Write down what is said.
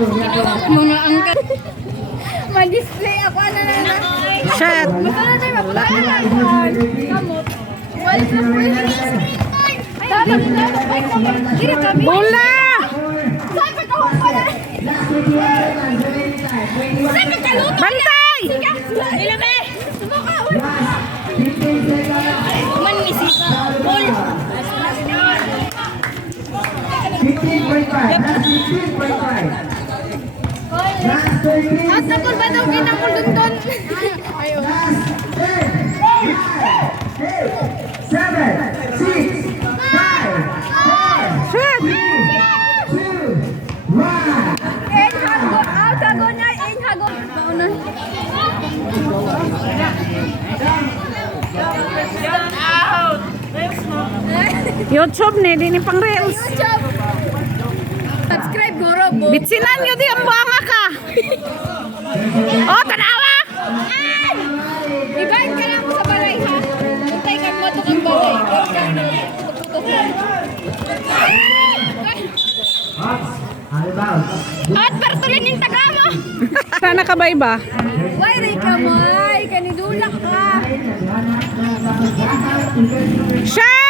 Mga angkat. Ma-display ako na. Shit. Magkano tayo magpapalakan? Kamot. Wala na po yun. Bola! Saan ka kahong pala? Saan ka kaluto? Bantay! Ilabe! Sumuka! Manisika. Bol! 15.5. At nakul ba daw kinakul dun? Ayun. 7, 6, 5, 4, Shit! 3, 2, 1. En hagon. Sagon niya. En hagon. Paunan. YouTube ni, di ni pang reels. YouTube. Subscribe guro. Bitsinan nyo di ang buanga ka. Oh, tanawa! Ibahin ka lang sa balay ha. Puntay ka mo ito kang balay. At partulan yung taga mo. Sana ka ba iba? Why ray ka mo? Ay, kanidulak ka. Shit!